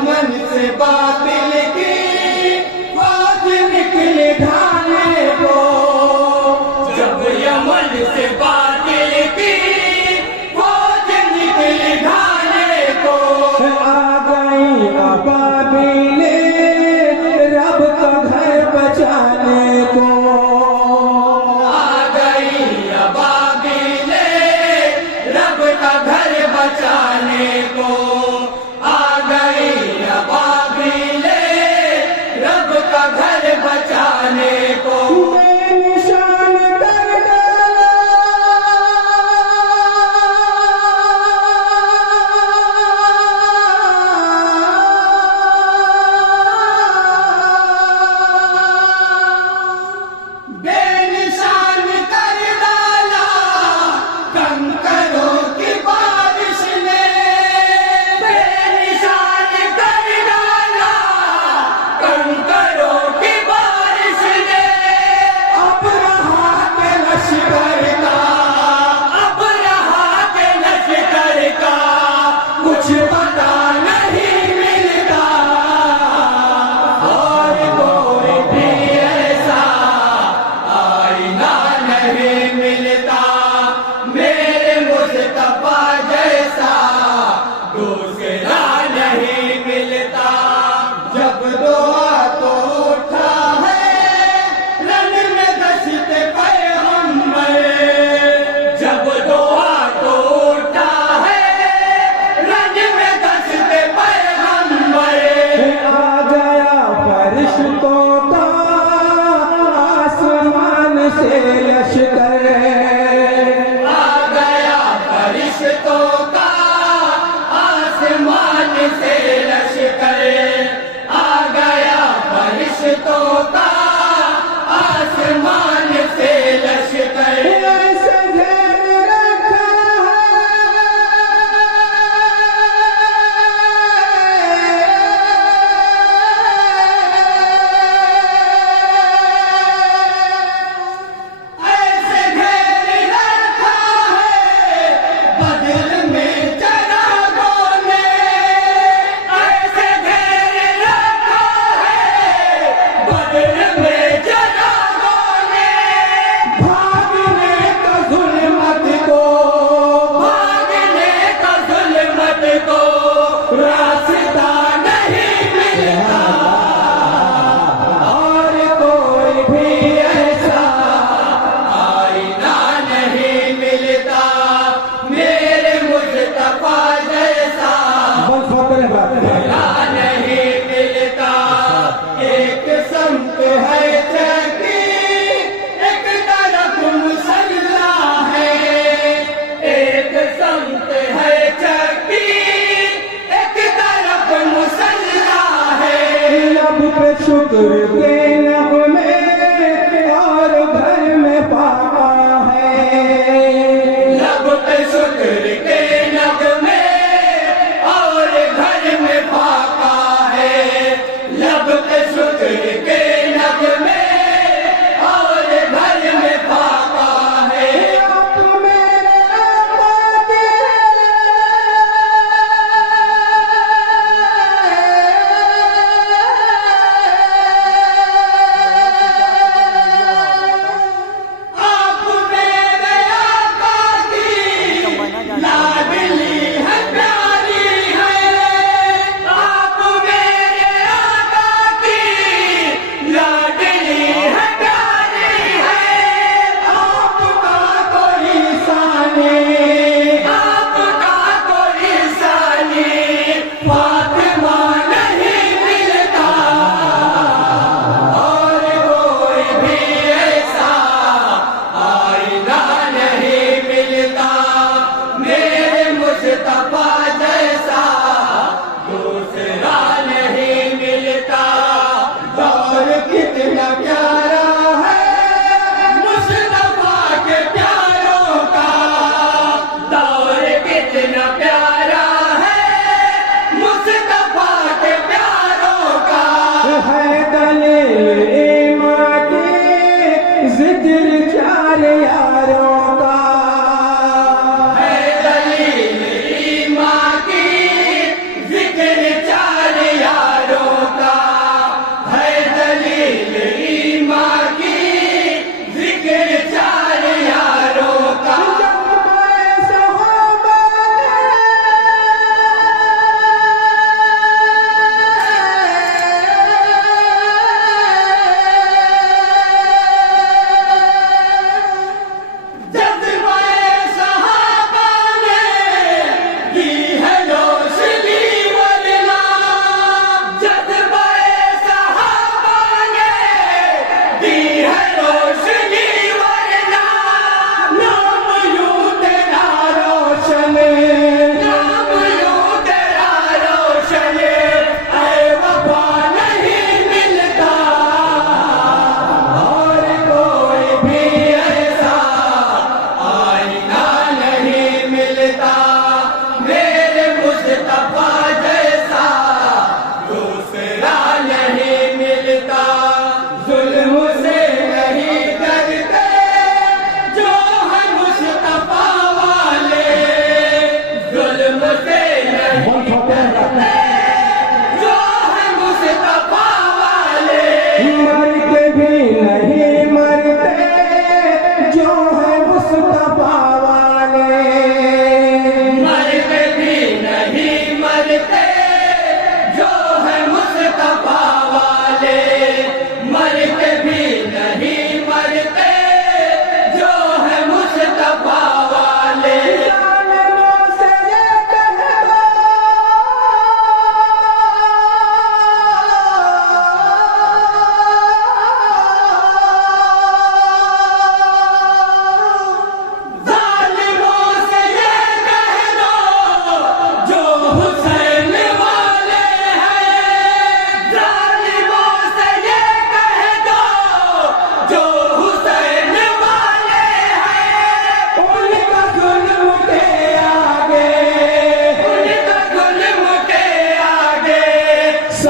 Yemen से बातिल की फौज निकली ढाने को, जब यमन से बातिल की फौज निकली ढाने को, आ गई अबाबिले रब का घर बचाने को, आ गई अबाबिले रब का घर बचाने को, आ गई अबाबिले रब का घर बचाने को। बेनिशान कर डाला बेनिशान कर डाला कंकरों की बारिश ने, बेनिशान कर डाला कंकरों की बारिश ने, अब रहा के लश्कर का, अब रहा के लश्कर का कुछ पता नहीं मिलता, और कोई भी ऐसा आईना नहीं मिलता, मेरे मुस्तफा जैसा दूसरा नहीं मिलता। जब दुआ तो उठा है रन में दश्त पैगंबर, जब दुआ तो उठा है रन में दश्त पैगंबर, आ गया फरिश्तों का आसमान से लश्कर, आ गया फरिश्तों का आसमान से लश्कर, आ गया फरिश्तों का आसमान से लश्कर। ऐसे घेर रखा है, ऐसे घेर रखा है बदल में चरागों ने, ऐसे घेर रखा है बदल में चरागों ने, भागने का जुल्मत को, भागने का जुल्मत को रास्ता नहीं मिलता, और कोई भी ऐसा आईना नहीं मिलता, मेरे मुस्तफा जैसा आईना नहीं मिलता। एक संत है चकी, एक तरफ मुसल्ला है, एक संत है चकी, एक तरफ मुसल्ला है, लब पे शुक्र के नग़मे और घर में पाका है, लब पे शुक्र के नग़मे और घर में पाका है, लब पे शुक्र के नग़मे और घर में पाका है। आप मेरे आका के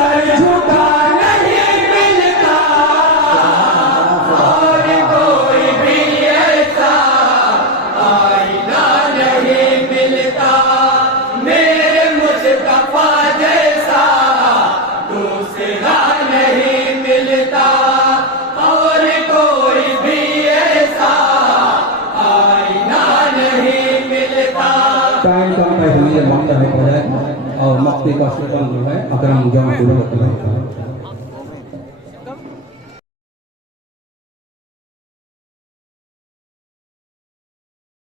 सर झुका नहीं मिलता और कोई भी ऐसा आईना नहीं मिलता मेरे मुस्तफा जैसा दूसरा नहीं मिलता और कोई भी ऐसा आईना नहीं मिलता। टाइम कम है, मांगता है और मक्ति का सुल्तान जो है अकरम जमा